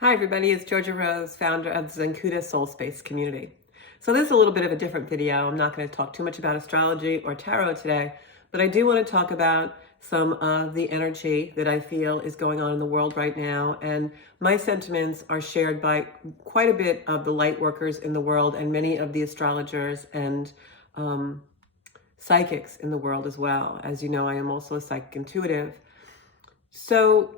Hi everybody, it's Georgia Rose, founder of Zencuda Soul Space Community. So this is a little bit of a different video. I'm not going to talk too much about astrology or tarot today, but I do want to talk about some of the energy that I feel is going on in the world right now. And my sentiments are shared by quite a bit of the light workers in the world and many of the astrologers and psychics in the world as well. As you know, I am also a psychic intuitive. So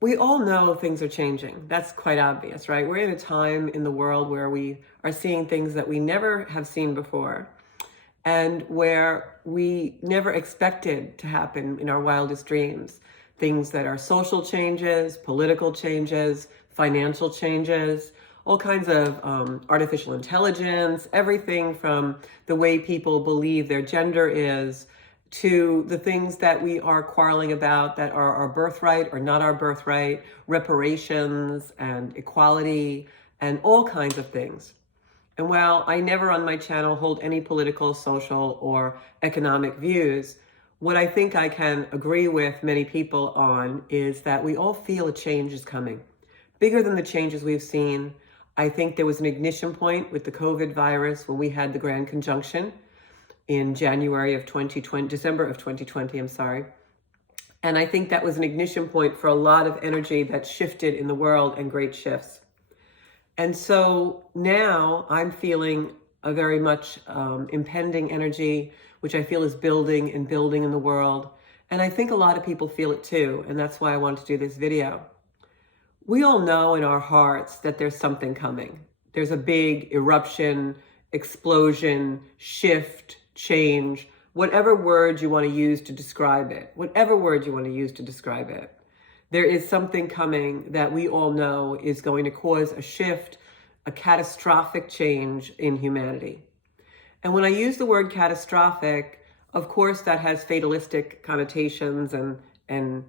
we all know things are changing. That's quite obvious, right? We're in a time in the world where we are seeing things that we never have seen before and where we never expected to happen in our wildest dreams. Things that are social changes, political changes, financial changes, all kinds of artificial intelligence, everything from the way people believe their gender is to the things that we are quarreling about that are our birthright or not our birthright, reparations and equality and all kinds of things. And while I never on my channel hold any political, social, or economic views, what I think I can agree with many people on is that we all feel a change is coming. Bigger than the changes we've seen. I think there was an ignition point with the COVID virus when we had the Grand Conjunction in January of 2020, December of 2020, I'm sorry. And I think that was an ignition point for a lot of energy that shifted in the world and great shifts. And so now I'm feeling a very much impending energy, which I feel is building and building in the world. And I think a lot of people feel it too. And that's why I wanted to do this video. We all know in our hearts that there's something coming. There's a big eruption, explosion, shift, change, whatever word you want to use to describe it, there is something coming that we all know is going to cause a shift, a catastrophic change in humanity. And when I use the word catastrophic, of course, that has fatalistic connotations and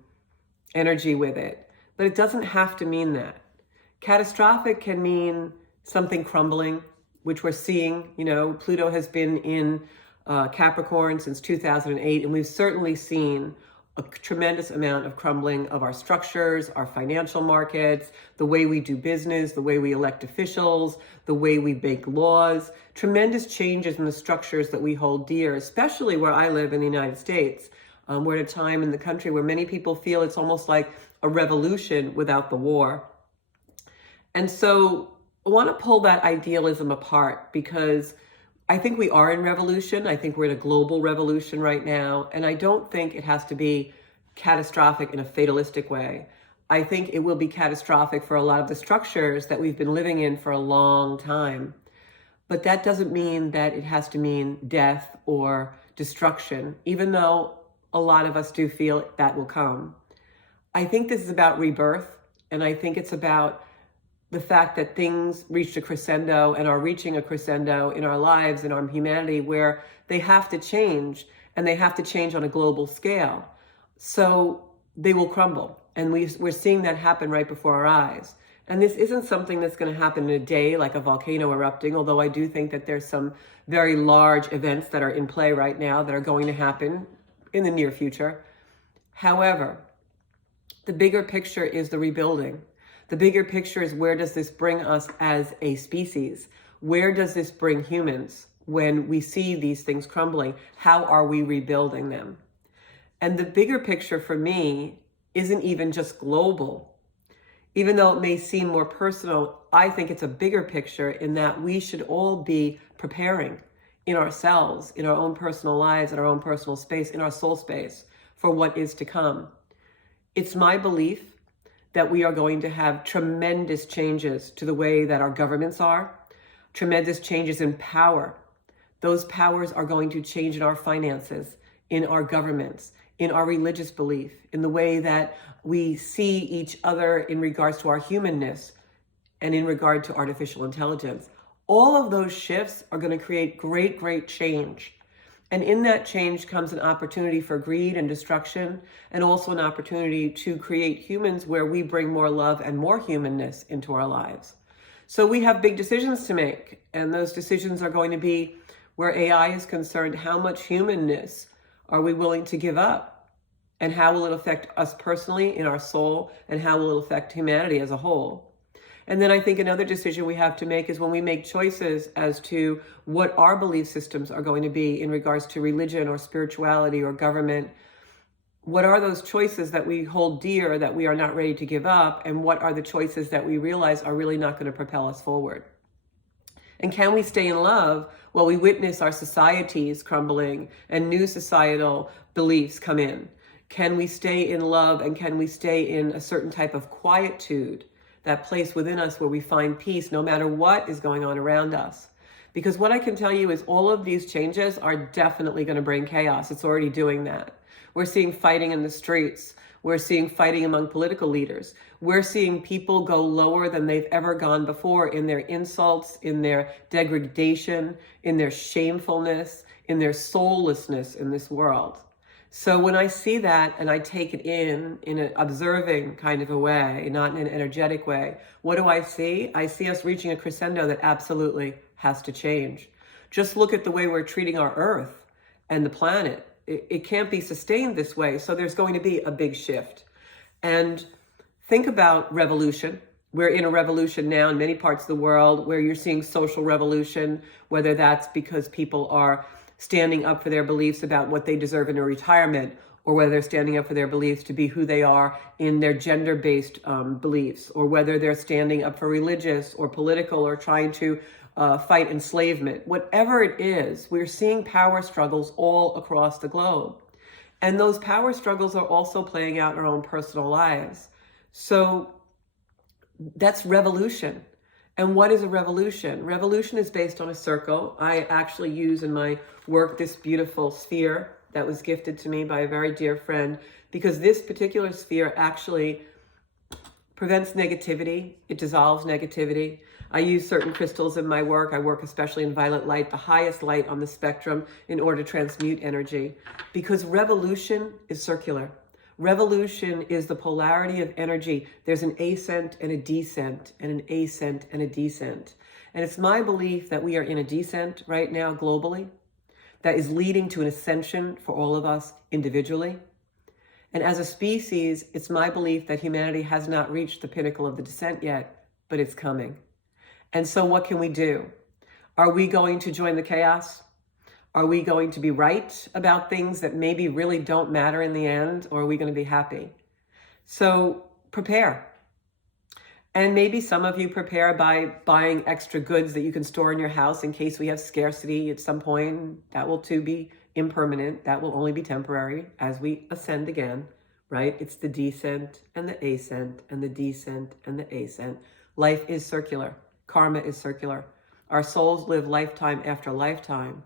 energy with it, but it doesn't have to mean that. Catastrophic can mean something crumbling, which we're seeing. You know, Pluto has been in Capricorn since 2008, and we've certainly seen a tremendous amount of crumbling of our structures, our financial markets, the way we do business, the way we elect officials, the way we make laws, tremendous changes in the structures that we hold dear, especially where I live in the United States. We're at a time in the country where many people feel it's almost like a revolution without the war. And so I want to pull that idealism apart because I think we are in revolution. I think we're in a global revolution right now. And I don't think it has to be catastrophic in a fatalistic way. I think it will be catastrophic for a lot of the structures that we've been living in for a long time. But that doesn't mean that it has to mean death or destruction, even though a lot of us do feel that will come. I think this is about rebirth. And I think it's about the fact that things reached a crescendo and are reaching a crescendo in our lives, in our humanity, where they have to change, and they have to change on a global scale. So they will crumble. And we're seeing that happen right before our eyes. And this isn't something that's going to happen in a day like a volcano erupting, although I do think that there's some very large events that are in play right now that are going to happen in the near future. However, the bigger picture is the rebuilding. The bigger picture is, where does this bring us as a species? Where does this bring humans when we see these things crumbling? How are we rebuilding them? And the bigger picture for me isn't even just global. Even though it may seem more personal, I think it's a bigger picture in that we should all be preparing in ourselves, in our own personal lives, in our own personal space, in our soul space, for what is to come. It's my belief that we are going to have tremendous changes to the way that our governments are, tremendous changes in power. Those powers are going to change in our finances, in our governments, in our religious belief, in the way that we see each other in regards to our humanness and in regard to artificial intelligence. All of those shifts are going to create great, great change. And in that change comes an opportunity for greed and destruction, and also an opportunity to create humans where we bring more love and more humanness into our lives. So we have big decisions to make, and those decisions are going to be, where AI is concerned, how much humanness are we willing to give up? And how will it affect us personally in our soul? And how will it affect humanity as a whole? And then I think another decision we have to make is when we make choices as to what our belief systems are going to be in regards to religion or spirituality or government. What are those choices that we hold dear that we are not ready to give up? And what are the choices that we realize are really not going to propel us forward? And can we stay in love while we witness our societies crumbling and new societal beliefs come in? Can we stay in love, and can we stay in a certain type of quietude, that place within us where we find peace no matter what is going on around us? Because what I can tell you is all of these changes are definitely going to bring chaos. It's already doing that. We're seeing fighting in the streets. We're seeing fighting among political leaders. We're seeing people go lower than they've ever gone before in their insults, in their degradation, in their shamefulness, in their soullessness in this world. So when I see that and I take it in an observing kind of a way, not in an energetic way, what do I see? I see us reaching a crescendo that absolutely has to change. Just look at the way we're treating our earth and the planet. It can't be sustained this way. So there's going to be a big shift. And think about revolution. We're in a revolution now in many parts of the world where you're seeing social revolution, whether that's because people are standing up for their beliefs about what they deserve in a retirement, or whether they're standing up for their beliefs to be who they are in their gender-based beliefs, or whether they're standing up for religious or political or trying to fight enslavement. Whatever it is, we're seeing power struggles all across the globe. And those power struggles are also playing out in our own personal lives. So that's revolution. And what is a revolution? Revolution is based on a circle. I actually use in my work this beautiful sphere that was gifted to me by a very dear friend, because this particular sphere actually prevents negativity. It dissolves negativity. I use certain crystals in my work. I work especially in violet light, the highest light on the spectrum, in order to transmute energy, because revolution is circular. Revolution is the polarity of energy. There's an ascent and a descent, and an ascent and a descent. And it's my belief that we are in a descent right now globally that is leading to an ascension for all of us individually. And as a species, it's my belief that humanity has not reached the pinnacle of the descent yet, but it's coming. And so what can we do? Are we going to join the chaos? Are we going to be right about things that maybe really don't matter in the end? Or are we going to be happy? So prepare. And maybe some of you prepare by buying extra goods that you can store in your house in case we have scarcity at some point. That will too be impermanent. That will only be temporary as we ascend again, right? It's the descent and the ascent and the descent and the ascent. Life is circular. Karma is circular. Our souls live lifetime after lifetime,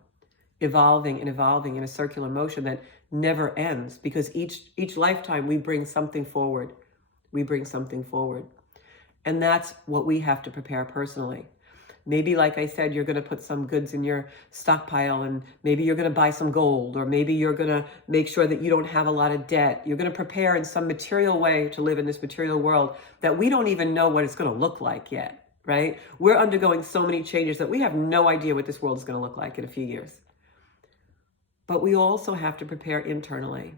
evolving and evolving in a circular motion that never ends, because each lifetime we bring something forward. We bring something forward. And that's what we have to prepare personally. Maybe, like I said, you're going to put some goods in your stockpile, and maybe you're going to buy some gold, or maybe you're going to make sure that you don't have a lot of debt. You're going to prepare in some material way to live in this material world that we don't even know what it's going to look like yet, right? We're undergoing so many changes that we have no idea what this world is going to look like in a few years. But we also have to prepare internally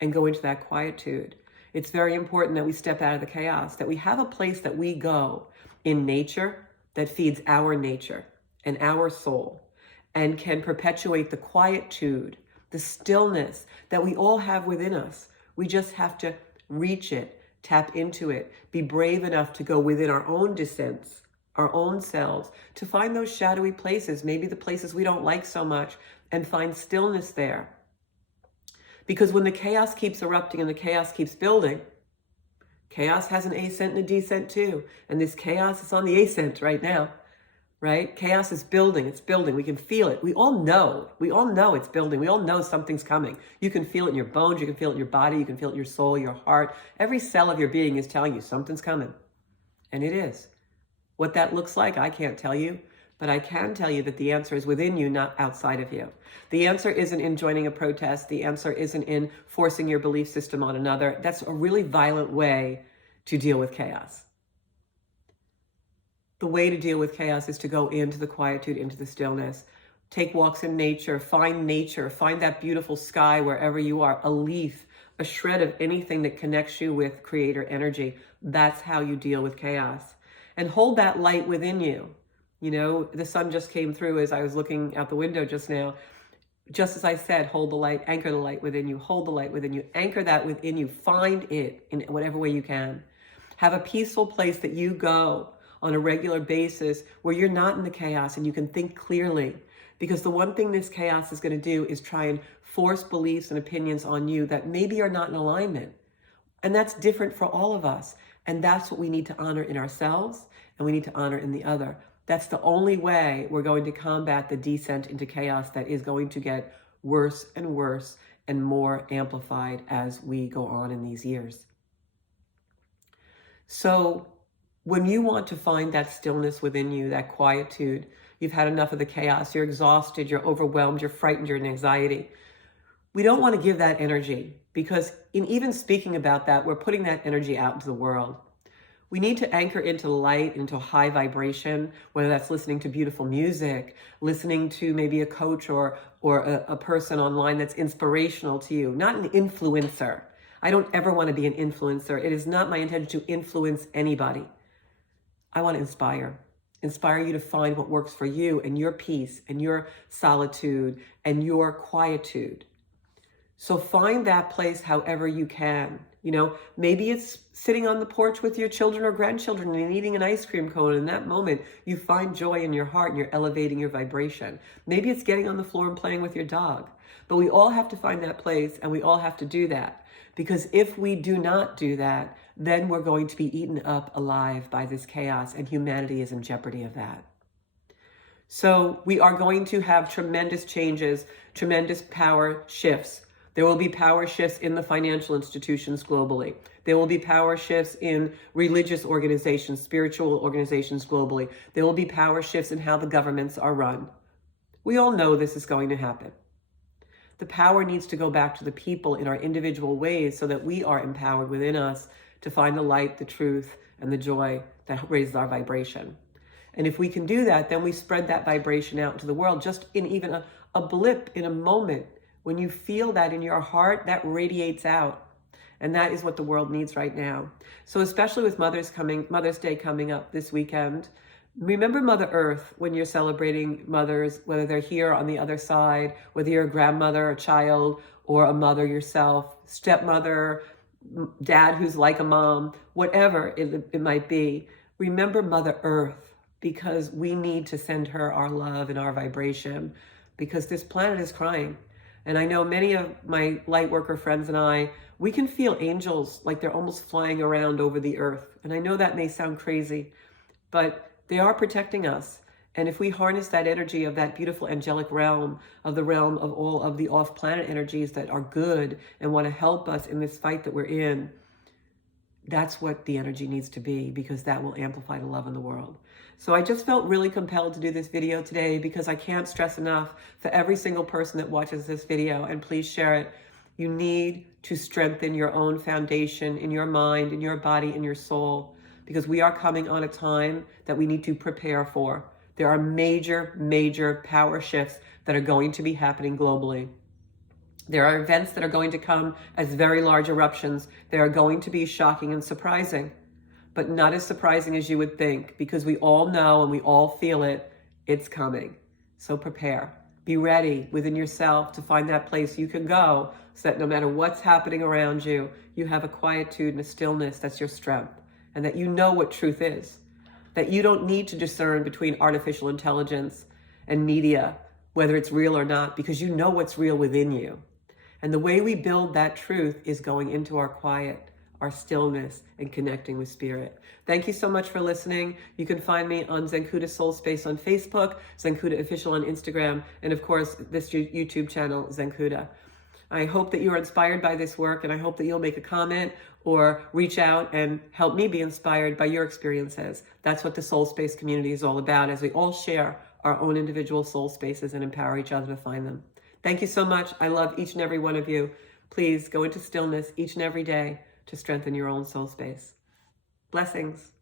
and go into that quietude. It's very important that we step out of the chaos, that we have a place that we go in nature that feeds our nature and our soul and can perpetuate the quietude, the stillness that we all have within us. We just have to reach it, tap into it, be brave enough to go within our own descents, our own selves, to find those shadowy places, maybe the places we don't like so much, and find stillness there. Because when the chaos keeps erupting and the chaos keeps building, chaos has an ascent and a descent too. And this chaos is on the ascent right now, right? Chaos is building, it's building. We can feel it. We all know it's building. We all know something's coming. You can feel it in your bones, you can feel it in your body, you can feel it in your soul, your heart. Every cell of your being is telling you something's coming. And it is. What that looks like, I can't tell you. But I can tell you that the answer is within you, not outside of you. The answer isn't in joining a protest. The answer isn't in forcing your belief system on another. That's a really violent way to deal with chaos. The way to deal with chaos is to go into the quietude, into the stillness. Take walks in nature, find that beautiful sky wherever you are, a leaf, a shred of anything that connects you with creator energy. That's how you deal with chaos. and hold that light within you. You know, the sun just came through as I was looking out the window just now. Just as I said, hold the light, anchor the light within you, hold the light within you, anchor that within you, find it in whatever way you can. Have a peaceful place that you go on a regular basis where you're not in the chaos and you can think clearly. Because the one thing this chaos is going to do is try and force beliefs and opinions on you that maybe are not in alignment. And that's different for all of us. And that's what we need to honor in ourselves, and we need to honor in the other. That's the only way we're going to combat the descent into chaos that is going to get worse and worse and more amplified as we go on in these years. So when you want to find that stillness within you, that quietude, you've had enough of the chaos, you're exhausted, you're overwhelmed, you're frightened, you're in anxiety. We don't want to give that energy, because in even speaking about that, we're putting that energy out into the world. We need to anchor into light, into high vibration, whether that's listening to beautiful music, listening to maybe a coach or a person online that's inspirational to you, not an influencer. I don't ever want to be an influencer. It is not my intention to influence anybody. I want to inspire you to find what works for you and your peace and your solitude and your quietude. So find that place however you can. You know, maybe it's sitting on the porch with your children or grandchildren and eating an ice cream cone. And in that moment, you find joy in your heart and you're elevating your vibration. Maybe it's getting on the floor and playing with your dog. But we all have to find that place, and we all have to do that. Because if we do not do that, then we're going to be eaten up alive by this chaos, and humanity is in jeopardy of that. So we are going to have tremendous changes, tremendous power shifts. There will be power shifts in the financial institutions globally. There will be power shifts in religious organizations, spiritual organizations globally. There will be power shifts in how the governments are run. We all know this is going to happen. The power needs to go back to the people in our individual ways so that we are empowered within us to find the light, the truth, and the joy that raises our vibration. And if we can do that, then we spread that vibration out into the world, just in even a blip in a moment. When you feel that in your heart, that radiates out. And that is what the world needs right now. So especially with Mother's Day coming up this weekend, remember Mother Earth when you're celebrating mothers, whether they're here on the other side, whether you're a grandmother, a child, or a mother yourself, stepmother, dad who's like a mom, whatever it might be. Remember Mother Earth, because we need to send her our love and our vibration, because this planet is crying. And I know many of my light worker friends and I, we can feel angels like they're almost flying around over the earth. And I know that may sound crazy, but they are protecting us. And if we harness that energy of that beautiful angelic realm, of the realm of all of the off-planet energies that are good and want to help us in this fight that we're in, that's what the energy needs to be, because that will amplify the love in the world. So I just felt really compelled to do this video today, because I can't stress enough for every single person that watches this video, and please share it. You need to strengthen your own foundation in your mind, in your body, in your soul, because we are coming on a time that we need to prepare for. There are major, major power shifts that are going to be happening globally. There are events that are going to come as very large eruptions. They are going to be shocking and surprising, but not as surprising as you would think, because we all know and we all feel it. It's coming. So prepare. Be ready within yourself to find that place you can go, so that no matter what's happening around you, you have a quietude and a stillness that's your strength, and that you know what truth is. That you don't need to discern between artificial intelligence and media, whether it's real or not, because you know what's real within you. And the way we build that truth is going into our quiet, our stillness, and connecting with spirit. Thank you so much for listening. You can find me on Zencuda Soul Space on Facebook, Zencuda Official on Instagram, and of course, this YouTube channel, Zencuda. I hope that you are inspired by this work, and I hope that you'll make a comment or reach out and help me be inspired by your experiences. That's what the Soul Space community is all about, as we all share our own individual soul spaces and empower each other to find them. Thank you so much. I love each and every one of you. Please go into stillness each and every day to strengthen your own soul space. Blessings.